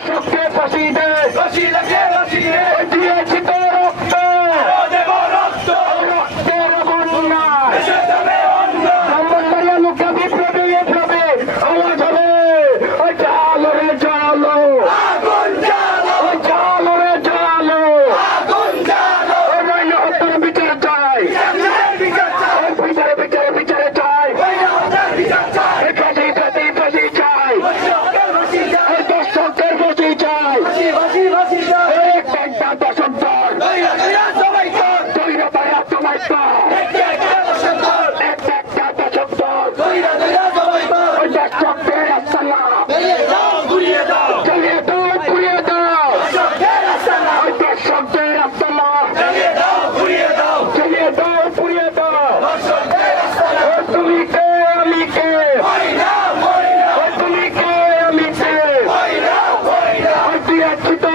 শক্তি ফাঁসি দে ফাঁসি লাগে ফাঁসি দে দিয়েছি তো রক্ত দেব রক্ত রক্তের বন্যা এসে যাবে ব্রাহ্মণবাড়িয়া লোকে বিপ্লবী বিপ্লবী আওয়াজ হবে ওই জালো রে জালো আগুন জালো ওই জালো রে জালো আগুন জালো ওই নইলে হত্যার বিচার চাই বিচার চাই বিচারে বিচারে বিচারে চাই বিচার চাই ফাঁসি ফাঁসি ফাঁসি চাই দর্শকের ফাঁসি চাই ফাঁসি ফাঁসি চাই একটা দশক দল সবাই কর তৈরা পায়া সবাই কর একটা দশক দল সবাই কর ওই দর্শকদের রাস্তালা ঘুরিয়ে দাও চালিয়ে দাও ঘুরিয়ে দাও ওই দর্শকদের রাস্তালা চালিয়ে দাও ঘুরিয়ে দাও চালিয়ে দাও ঘুরিয়ে দাও তুমি কে আমি কে তুমি কে আমি কে দিয়েছি তো